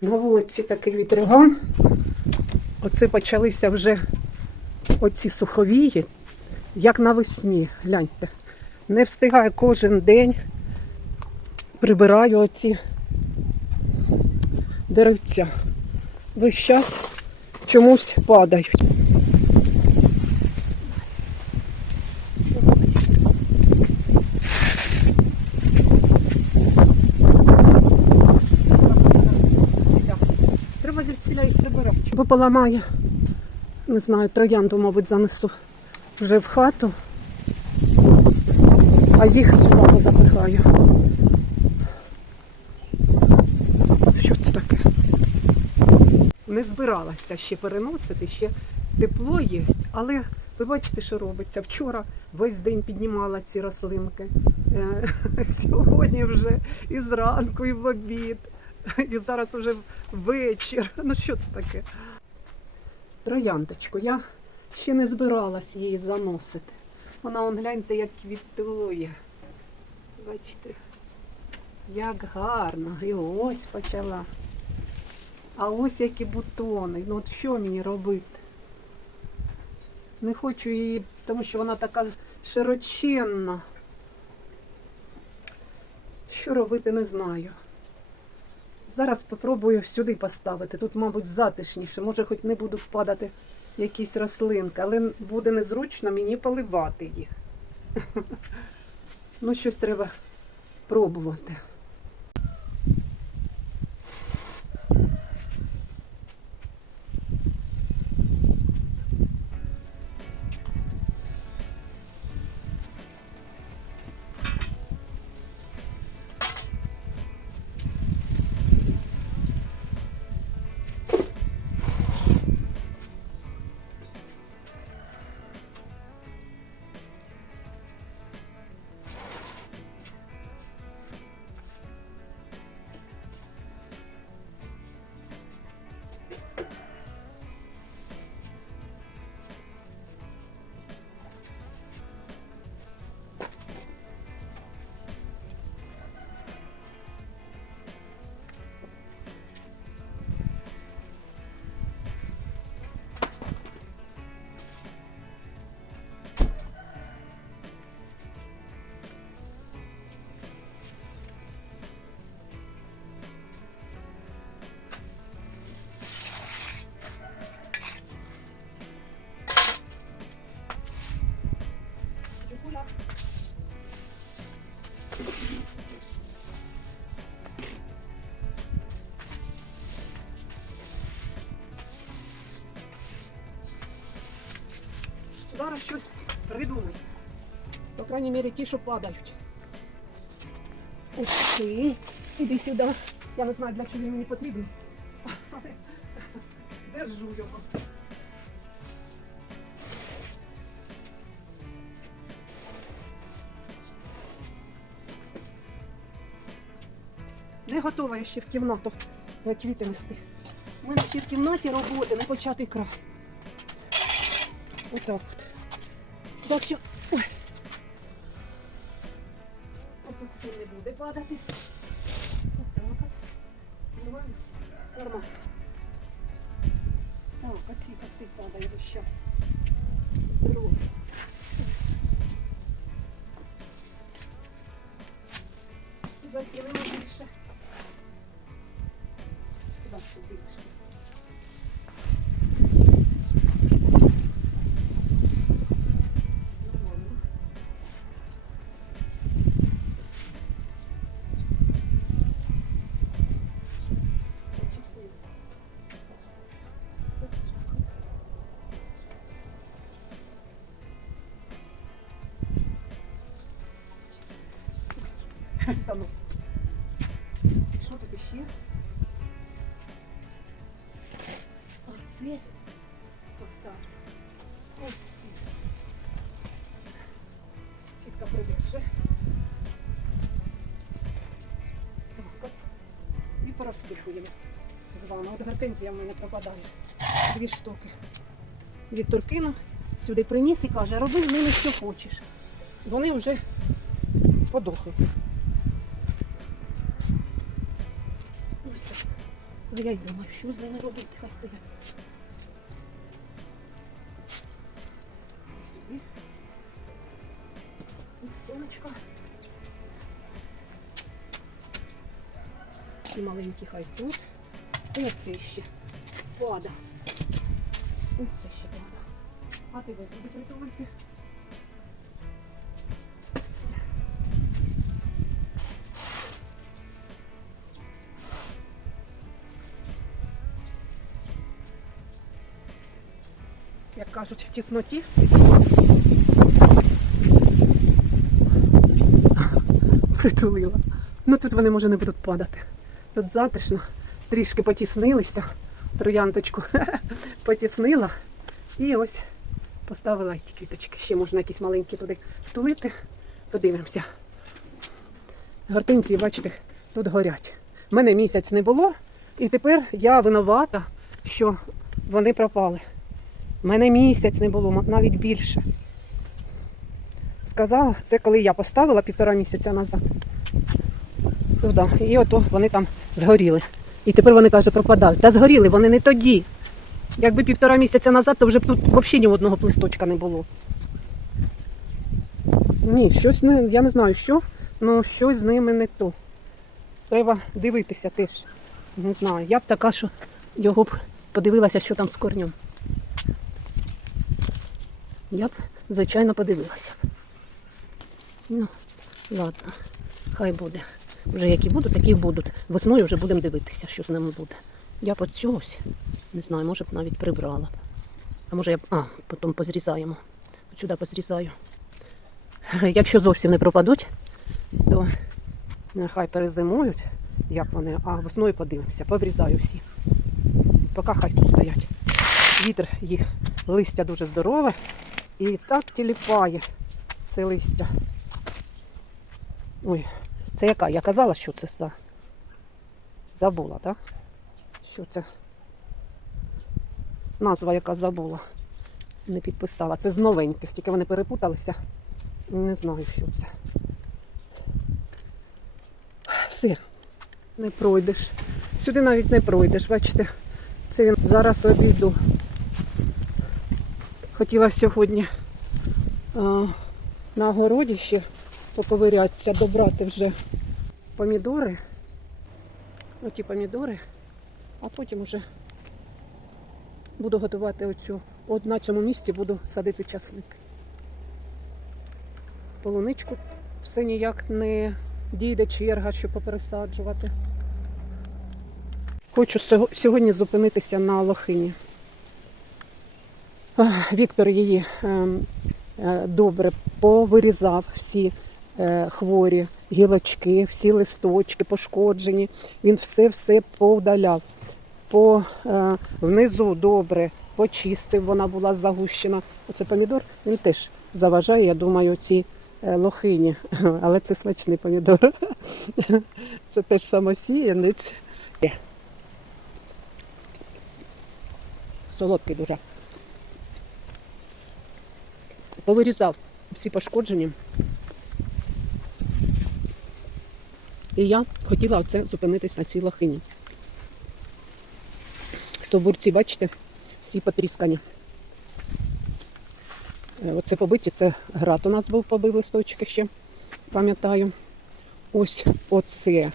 На вулиці такий вітриган. Оце почалися вже оці суховії, як навесні. Гляньте. Не встигаю кожен день. Прибираю оці деревця. Весь час чомусь падають. Треба їх прибирати. Бо поламає. Не знаю, троянду, мабуть, занесу вже в хату, а їх сюди запихаю. Що це таке? Не збиралася ще переносити, ще тепло є, але ви бачите, що робиться. Вчора весь день піднімала ці рослинки. Е, Сьогодні вже і зранку, і в обід. І зараз вже вечір. Ну що це таке? Трояндочку. Я ще не збиралась її заносити. Вона, он, гляньте, як квітує. Бачите, як гарно. І ось почала. А ось які бутони. Ну от що мені робити? Не хочу її, тому що вона така широченна. Що робити, не знаю. Зараз спробую сюди поставити. Тут, мабуть, затишніше. Може, хоч не будуть впадати якісь рослинки, але буде незручно мені поливати їх. Ну, щось треба пробувати. Зараз щось придумай. По крайній мірі ті, що падають. Ух ти, іди сюди. Я не знаю, для чого він мені потрібен. Але держу його. Не готова я ще в кімнату квіти нести. У мене ще в кімнаті роботи, не початий край. Отак от. Так що. Ой. Отут не буде падати. Нормально? Нормально. Так, оці, оці падають час. Здорово. Порозпихуємо з вами. От гортензія в мене пропадає. Дві штуки. Віктор кинув, сюди приніс і каже, роби з ними що хочеш. Вони вже подохли. Ось так. А я й думаю, що з ними робити, хай стоять. Ці маленькі хай тут. І оце ще. Пада. І це ще пада. А ти будете притулити? Як кажуть, в тісноті. Притулила. Ну тут вони може не будуть падати. Тут затишно, трішки потіснилися, троянточку потіснила. І ось поставила ті квіточки. Ще можна якісь маленькі туди втулити. Подивимося. Гортинці, бачите, тут горять. У мене місяць не було, і тепер я винувата, що вони пропали. У мене місяць не було, навіть більше. Сказала, це коли я поставила півтора місяця назад. Туди. І ото вони там згоріли. І тепер вони каже, пропадають. Та згоріли, вони не тоді. Якби півтора місяця назад, то вже б тут взагалі ні одного листочка не було. Ні, щось не, я не знаю що, але щось з ними не то. Треба дивитися теж. Не знаю. Я б така, що його б подивилася, що там з корнем. Я б, звичайно, подивилася. Ну, ладно, хай буде. Вже які будуть, такі будуть. Весною вже будемо дивитися, що з ними буде. Я б ось, не знаю, може б навіть прибрала. А може я б. А, потім позрізаємо. От сюди позрізаю. Якщо зовсім не пропадуть, то нехай перезимують, як вони, а весною подивимося, пообрізаю всі. Поки хай тут стоять. Вітер їх листя дуже здорове і так тіліпає це листя. Ой, це яка? Я казала, що це за. Забула, так? Що це? Назва яка забула. Не підписала. Це з новеньких, тільки вони перепуталися. Не знаю, що це. Все, не пройдеш. Сюди навіть не пройдеш, бачите. Це він зараз обійду. Хотіла сьогодні а, на огороді ще поковирятися, добрати вже помідори. Оті помідори, а потім вже буду готувати оцю. От на цьому місці буду садити часник. Полуничку все ніяк не дійде черга, щоб попересаджувати. Хочу сьогодні зупинитися на лохині. Віктор її ем, е, добре повирізав всі хворі гілочки, всі листочки пошкоджені. Він все-все повдаляв. По, е, внизу добре почистив, вона була загущена. Оце помідор, він теж заважає, я думаю, ці е, лохині. Але це смачний помідор. Це теж самосіянець. Солодкий дуже. Повирізав всі пошкоджені. І я хотіла оце зупинитись на цій лохині. Стовбурці, бачите, всі потріскані. Е, Оце побиті, це град у нас був побив листочки ще, пам'ятаю. Ось оце.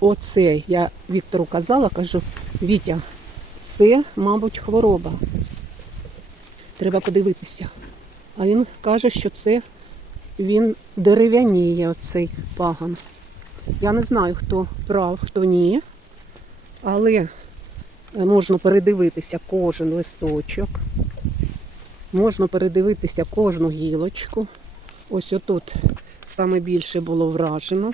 Оце я Віктору казала, кажу, Вітя, це, мабуть, хвороба. Треба подивитися. А він каже, що це він дерев'яніє, оцей паган. Я не знаю, хто прав, хто ні. Але е, можна передивитися кожен листочок. Можна передивитися кожну гілочку. Ось отут саме більше було вражено.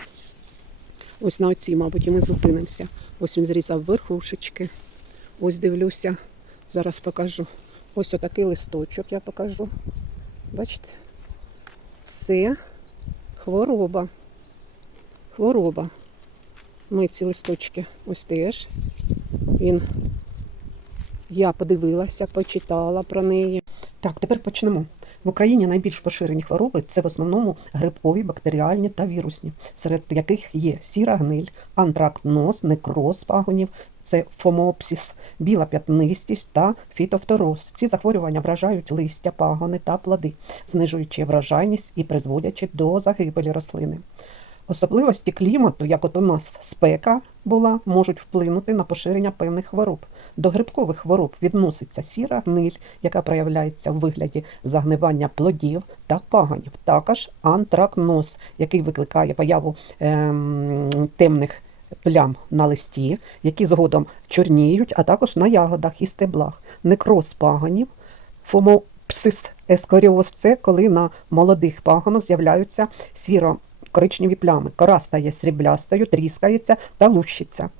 Ось на оцій, мабуть, і ми зупинимося. Ось він зрізав верхушечки. Ось дивлюся, зараз покажу. Ось отакий листочок я покажу. Бачите? Це хвороба. Хвороба. Ми ці листочки ось теж. Він. Я подивилася, почитала про неї. Так, тепер почнемо. В Україні найбільш поширені хвороби це в основному грибкові, бактеріальні та вірусні, серед яких є сіра гниль, антрактноз, некроз пагонів це фомопсіс, біла п'ятнистість та фітофтороз. Ці захворювання вражають листя, пагони та плоди, знижуючи врожайність і призводячи до загибелі рослини. Особливості клімату, як от у нас спека була, можуть вплинути на поширення певних хвороб. До грибкових хвороб відноситься сіра гниль, яка проявляється в вигляді загнивання плодів та паганів. Також антракноз, який викликає появу ем, темних плям на листі, які згодом чорніють, а також на ягодах і стеблах. Некроз паганів, фомопсис ескоріоз – це коли на молодих паганах з'являються сіро коричневі плями. Кора стає сріблястою, тріскається та лущиться.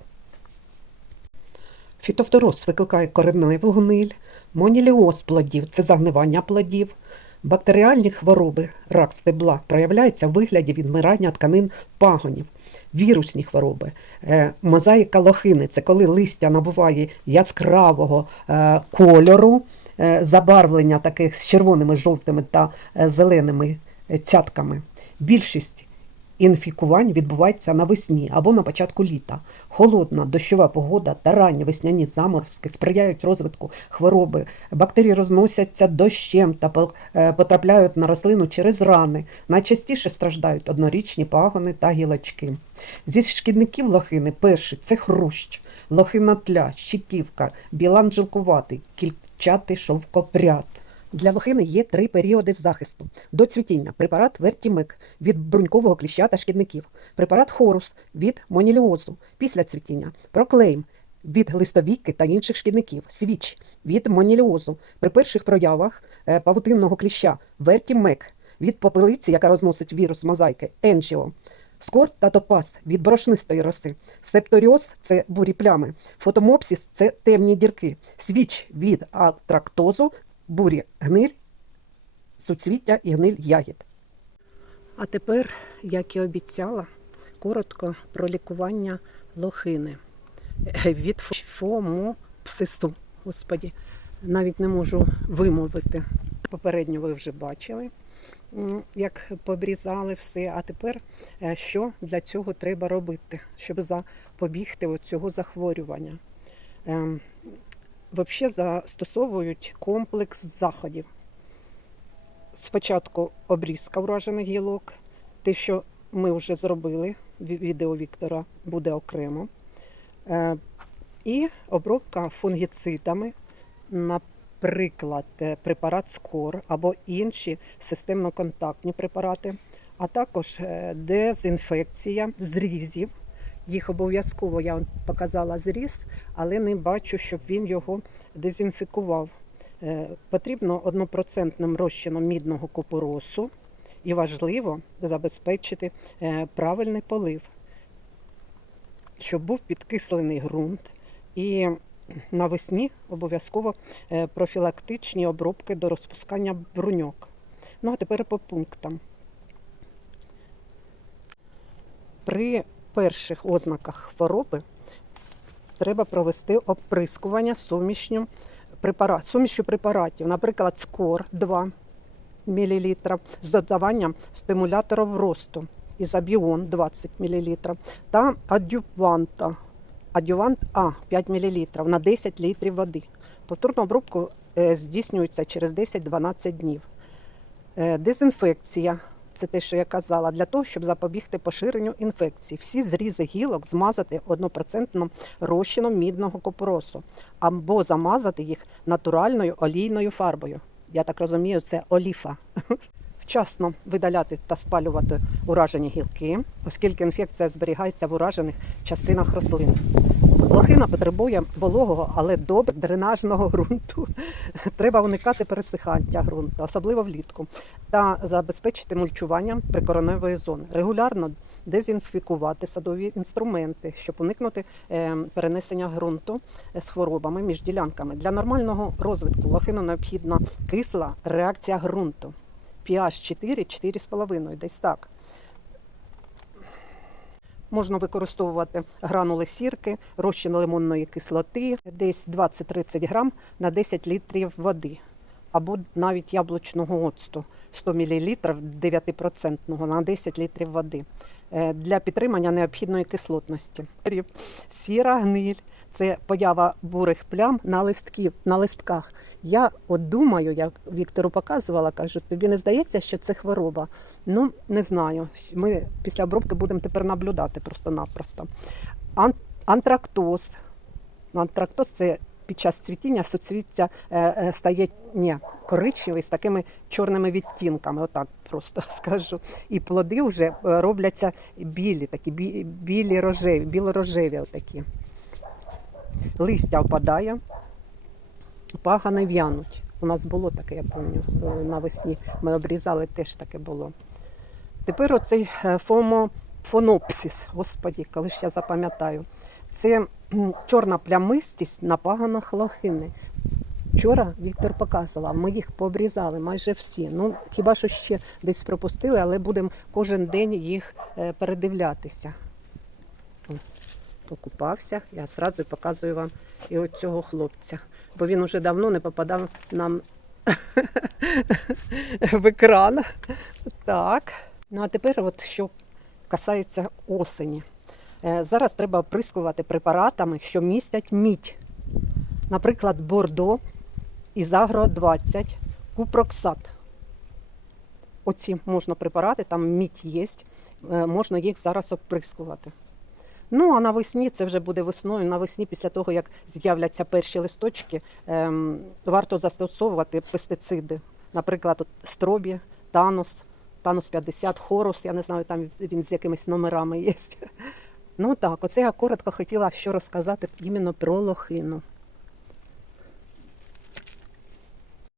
Фітофтороз викликає кореневу гниль, моніліоз плодів це загнивання плодів. Бактеріальні хвороби, рак стебла, проявляються в вигляді відмирання тканин пагонів. Вірусні хвороби, е, мозаїка лохини це коли листя набуває яскравого е, кольору, е, забарвлення таких з червоними, жовтими та зеленими цятками. Більшість інфікувань відбувається навесні або на початку літа. Холодна дощова погода та ранні весняні заморозки сприяють розвитку хвороби. Бактерії розносяться дощем та е, потрапляють на рослину через рани. Найчастіше страждають однорічні пагони та гілочки. Зі шкідників лохини перший це хрущ, лохина тля, щитівка, білан жилкуватий, кільчатий шовкопряд. Для лохини є три періоди захисту. До цвітіння препарат Вертімек від брунькового кліща та шкідників, препарат Хорус від моніліозу після цвітіння, проклейм від листовіки та інших шкідників, свіч від моніліозу. При перших проявах е, павутинного кліща Вертімек від попелиці, яка розносить вірус мозаїки, енжіо. Скор та топаз від борошнистої роси. Септоріоз це бурі плями. Фотомопсіс це темні дірки. Свіч від атрактозу, бурі гниль, суцвіття і гниль ягід. А тепер, як і обіцяла, коротко про лікування лохини від фомопсису. Господі, навіть не можу вимовити. Попередньо ви вже бачили, як побрізали все. А тепер е, що для цього треба робити, щоб запобігти цього захворювання? Взагалі застосовують комплекс заходів. Спочатку обрізка вражених гілок, те, що ми вже зробили, відео Віктора буде окремо. Е, І обробка фунгіцидами, наприклад, препарат Скор або інші системно-контактні препарати, а також е, дезінфекція зрізів. Їх обов'язково я показала зріз, але не бачу, щоб він його дезінфікував. Е, Потрібно однопроцентним розчином мідного купоросу і важливо забезпечити е, правильний полив, щоб був підкислений ґрунт. І навесні обов'язково е, профілактичні обробки до розпускання бруньок. Ну а тепер по пунктам. При перших ознаках хвороби треба провести оприскування сумішню препарат, сумішю препаратів, наприклад, скор 2 мл з додаванням стимуляторів росту ізобіон 20 мл та адюванта, адювант А 5 мл на 10 літрів води. Повторну обробку е, здійснюється через 10-12 днів. Е, Дезінфекція це те, що я казала, для того, щоб запобігти поширенню інфекцій. Всі зрізи гілок змазати однопроцентним розчином мідного купоросу або замазати їх натуральною олійною фарбою. Я так розумію, це оліфа. Вчасно видаляти та спалювати уражені гілки, оскільки інфекція зберігається в уражених частинах рослин. Лохина потребує вологого, але добре дренажного ґрунту. Треба уникати пересихання ґрунту, особливо влітку, та забезпечити мульчуванням прикореневої зони. Регулярно дезінфікувати садові інструменти, щоб уникнути е, перенесення ґрунту е, з хворобами між ділянками. Для нормального розвитку лохину необхідна кисла реакція ґрунту. pH 4, 4,5, десь так. Можна використовувати гранули сірки, розчин лимонної кислоти, десь 20-30 грам на 10 літрів води. Або навіть яблучного оцту 100 мл 9% на 10 літрів води. Е, Для підтримання необхідної кислотності. Сіра гниль це поява бурих плям на листків, на листках. Я от думаю, як Віктору показувала, кажу, тобі не здається, що це хвороба? Ну, не знаю. Ми після обробки будемо тепер наблюдати просто-напросто. Ан- антрактоз. Антрактоз це під час цвітіння суцвіття е, е, стає ні, коричневий з такими чорними відтінками, отак просто скажу. І плоди вже е, робляться білі, такі бі- білі рожеві, білорожеві отакі. Листя впадає, пагани в'януть. У нас було таке, я пам'ятаю, навесні. Ми обрізали, теж таке було. Тепер оцей е, фомо, фонопсис, господі, коли ж я запам'ятаю. Це чорна плямистість на паганах лохини. Вчора Віктор показував, ми їх пообрізали майже всі. Ну, хіба що ще десь пропустили, але будемо кожен день їх е, передивлятися. Покупався, я зразу показую вам і от цього хлопця. Бо він уже давно не попадав нам в екран. Так. Ну а тепер, от що касається осені. Е, Зараз треба оприскувати препаратами, що містять мідь. Наприклад, бордо, ізагро 20, купроксат. Оці можна препарати, там мідь є, е, можна їх зараз оприскувати. Ну, а навесні, це вже буде весною, навесні, після того, як з'являться перші листочки, ем, варто застосовувати пестициди. Наприклад, от стробі, танос, танос 50, хорус, я не знаю, там він з якимись номерами є. Ну так, оце я коротко хотіла що розказати іменно про лохину.